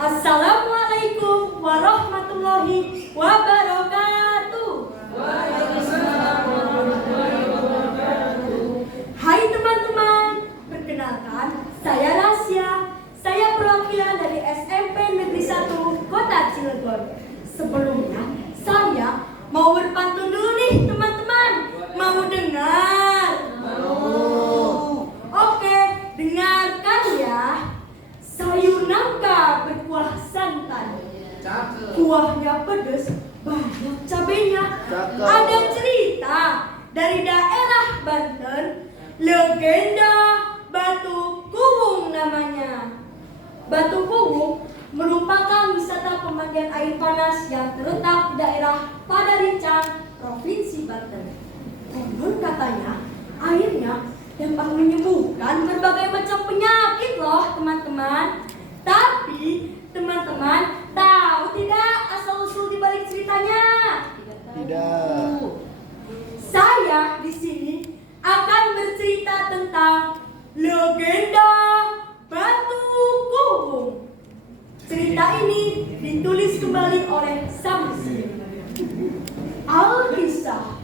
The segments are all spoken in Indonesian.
Assalamualaikum warahmatullahi wabarakatuh. Waalaikumsalam warahmatullahi wabarakatuh. Hai teman-teman, perkenalkan saya Rasya. Saya perwakilan dari SMP Negeri 1 Kota Cilegon. Sebelumnya saya mau berpantun dulu nih teman-teman. Mau dengar? Mau. Oke, dengarkan ya. Sayur nangka berkuah santan. Cakep. Kuahnya pedas, banyak cabenya. Cakep. Ada cerita dari daerah Banten, legenda Batu Kuwung namanya. Batu Kuwung merupakan wisata pemandian air panas yang terletak di daerah Padarincang, Provinsi Banten. Konon katanya airnya dapat menyembuhkan berbagai macam penyakit loh teman-teman. Tapi teman-teman tahu tidak asal-usul dibalik ceritanya? Tidak. Saya di sini akan bercerita tentang legenda Batu Kuwung. Cerita ini ditulis kembali oleh Samsi. Alkisah.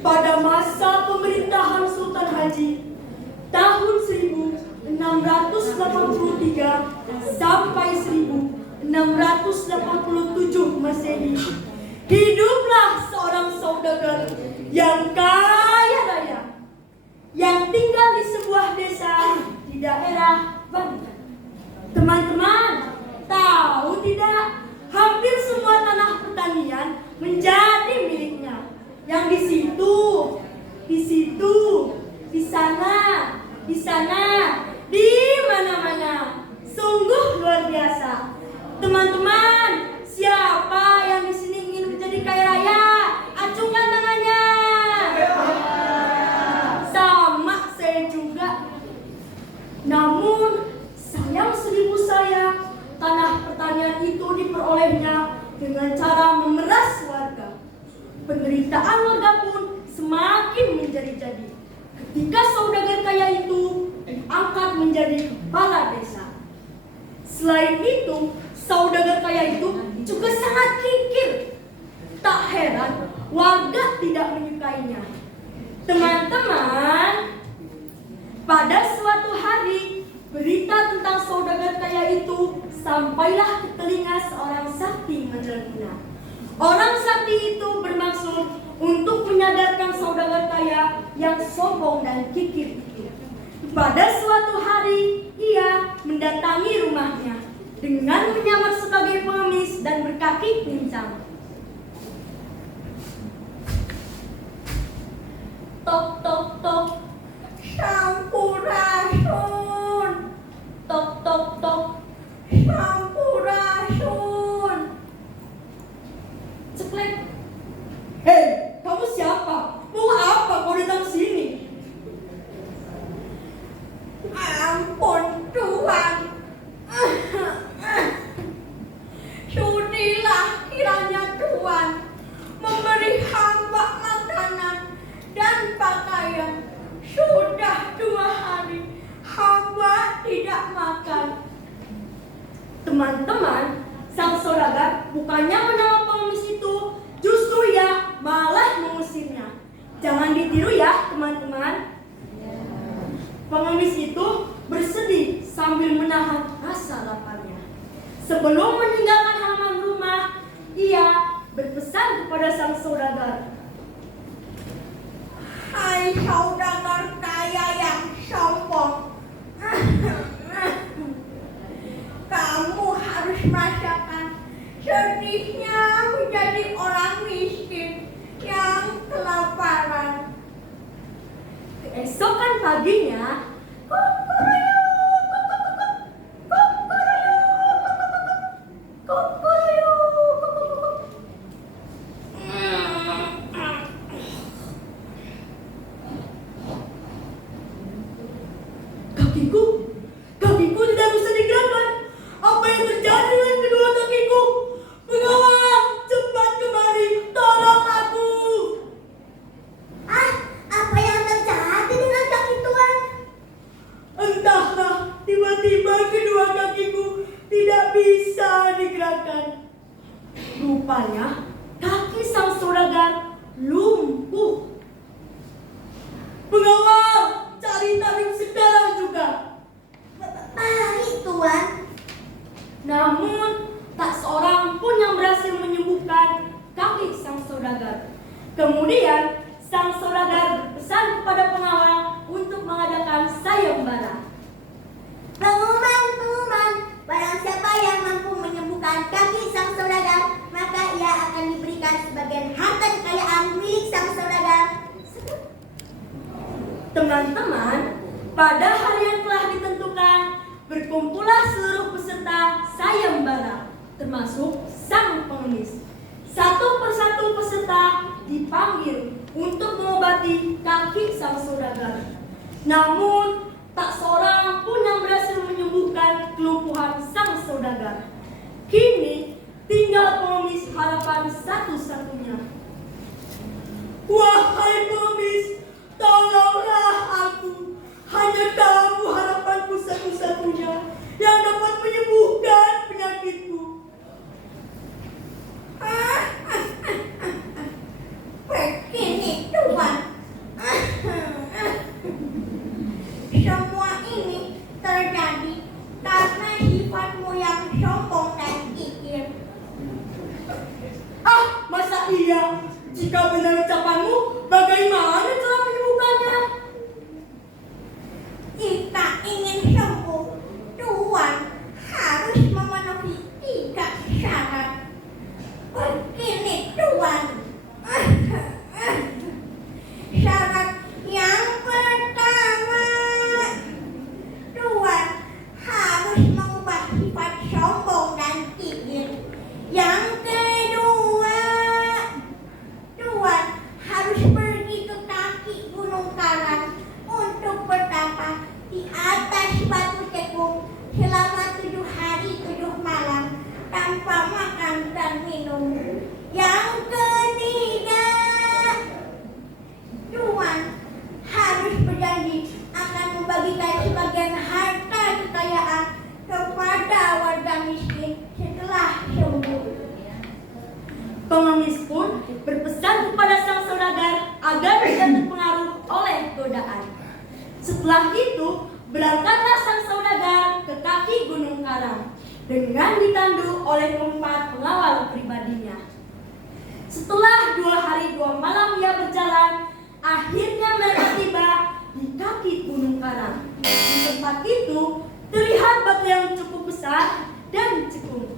Pada masa pemerintahan Sultan Haji tahun 1683 sampai 1687 Masehi, hiduplah seorang saudagar yang kaya raya yang tinggal di sebuah desa di daerah Banten. Teman-teman, tahu tidak, hampir semua tanah pertanian menjadi miliknya. Yang di situ, di sana, di mana-mana. Sungguh luar biasa. Teman-teman, siapa yang di sini ingin menjadi kaya raya? Acungkan tangannya. Sama saya juga. Namun, sayang seribu saya, tanah pertanian itu diperolehnya dengan cara memeras warga. Penderitaan warga pun semakin menjadi-jadi ketika saudagar kaya itu diangkat menjadi kepala desa. Selain itu, saudagar kaya itu juga sangat kikir. Tak heran warga tidak menyukainya. Teman-teman, pada suatu hari berita tentang saudagar kaya itu sampailah ke telinga seorang sakti mandraguna. Orang sakti itu bermaksud untuk menyadarkan saudagar kaya yang sombong dan kikir itu. Pada suatu hari, ia mendatangi rumahnya dengan menyamar sebagai pengemis dan berkaki pincang. Tok tok tok, sampurasun. Tok tok tok, sampurasun. Ceklek. Hei, kamu siapa? Mau apa kau datang sini? Ampun Tuhan. Sudilah kiranya Tuhan memberi hamba makanan dan pakaian. Sudah 2 hari hamba tidak makan. Teman-teman, sang saudagar bukannya menolak pengemis itu, justru ia malah mengusirnya. Jangan ditiru ya teman-teman. Pengemis itu bersedih sambil menahan rasa laparnya. Sebelum meninggalkan halaman rumah, ia berpesan kepada sang saudagar. Hai saudagar kaya yang sombong, kamu harus merasakan sedihnya menjadi orang miskin yang kelaparan. Keesokan paginya, kakiku tidak bisa digerakkan. Apa yang terjadi dengan kedua kakiku? Pengawal, cepat kemari, tolong aku. Apa yang terjadi dengan kaki Tuan? Entahlah, tiba-tiba kedua kakiku tidak bisa bisa digerakkan. Rupanya kaki sang saudagar lumpuh. Pengawal, cari tabib sekarang juga. Baik, Tuan. Namun tak seorang pun yang berhasil menyembuhkan kaki sang saudagar. Kemudian sang saudagar berpesan kepada pengawal untuk mengadakan sayembara. Pengumuman, barang siapa yang mampu menyembuhkan kaki sang saudagar, maka ia akan diberikan sebagian harta kekayaan milik sang saudagar. Teman-teman, pada hari yang telah ditentukan, berkumpullah seluruh peserta sayembara, termasuk sang pengemis. Satu persatu peserta dipanggil untuk mengobati kaki sang saudagar. Namun, tak seorang pun yang berhasil menyembuhkan kelumpuhan sang saudagar. Kini, tinggal pengemis harapan satu-satunya. Wahai pengemis, tolonglah aku. Hanya kamu harapanku satu-satunya yang dapat menyembuhkan penyakitku. Begini, Tuan. Semua ini terjadi karena sifatmu yang sombong dan kikir. Masa iya? Jika benar ucapanmu, bagaimana cara menyembuhkannya? Jika ingin sembuh, Tuan harus memenuhi 3 syarat. Begini, Tuan. Syarat yang pertama, Tuan harus mengubah sifat sombong dan kikir. Yang kedua, Tuan harus pergi ke kaki Gunung Karang untuk bertapa di atas batu cekung selama 7 hari 7 malam tanpa makan dan minum. Yang ketiga, Tuan harus berjanji akan membagikan sebagian harta kekayaan kepada warga miskin setelah sembuh. Pengemis pun berpesan kepada sang saudagar agar tidak terpengaruh oleh godaan. Setelah itu, berangkatlah sang saudagar ke kaki Gunung Karang dengan ditandu oleh 4 pengawal pribadinya. Setelah 2 hari 2 malam ia berjalan, akhirnya mereka tiba di kaki Gunung Karang. Di tempat itu terlihat batu yang cukup besar dan cekung.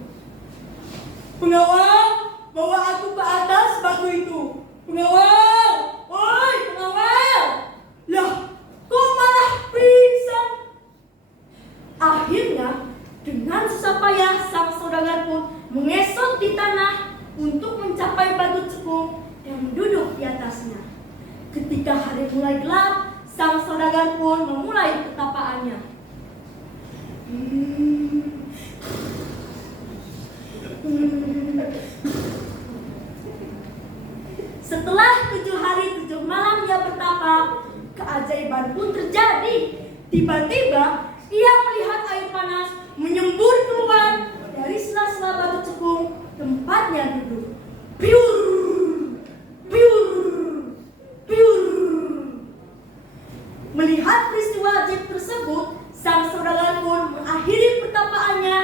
Pengawal, bawa aku ke atas batu itu. Pengawal, woi pengawal. Lah, kok malah pingsan? Akhirnya, dengan susah payah sang saudagar pun mengesot di tanah untuk mencapai batu cekung dan duduk di atasnya. Ketika hari mulai gelap, sang saudagar pun memulai petapaannya. Setelah 7 hari 7 malam ia bertapa, keajaiban pun terjadi. Tiba-tiba ia melihat air panas menyembur keluar dari sela-sela batu cekung tempatnya duduk. Piur, piur, piur. Melihat peristiwa ajaib tersebut, sang saudagar pun mengakhiri pertapaannya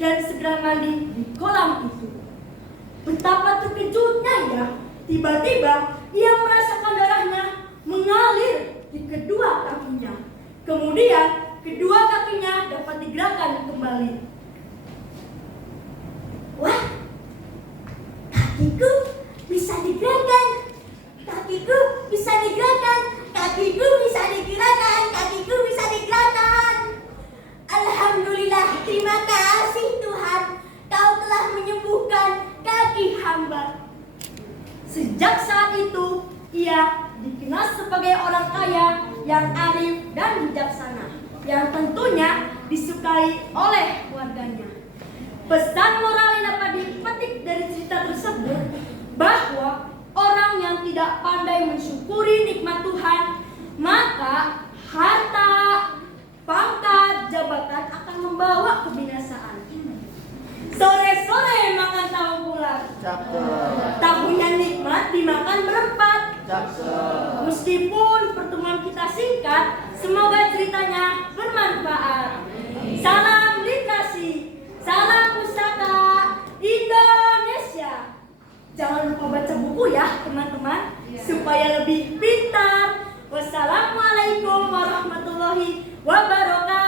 dan segera mandi di kolam itu. Betapa terkejutnya ya, tiba-tiba ia merasakan darahnya mengalir di kedua kakinya. Kemudian kedua kakinya dapat digerakkan kembali. Wah, kakiku bisa digerakkan. Kakiku bisa digerakkan. Kakiku bisa digerakkan. Kakiku bisa digerakkan. Alhamdulillah, terima kasih Tuhan. Kau telah menyembuhkan kaki hamba. Sejak saat itu, ia dikenal sebagai orang kaya yang arif dan bijaksana, yang tentunya disukai oleh warganya. Pesan moral yang dapat dipetik dari cerita tersebut bahwa orang yang tidak pandai mensyukuri nikmat Tuhan, maka harta, pangkat, jabatan akan membawa kebinasaan. Tahu yang nikmat dimakan berempat. Meskipun pertemuan kita singkat, semoga ceritanya bermanfaat. Salam literasi, salam pustaka Indonesia. Jangan lupa baca buku ya teman-teman, supaya lebih pintar. Wassalamualaikum warahmatullahi wabarakatuh.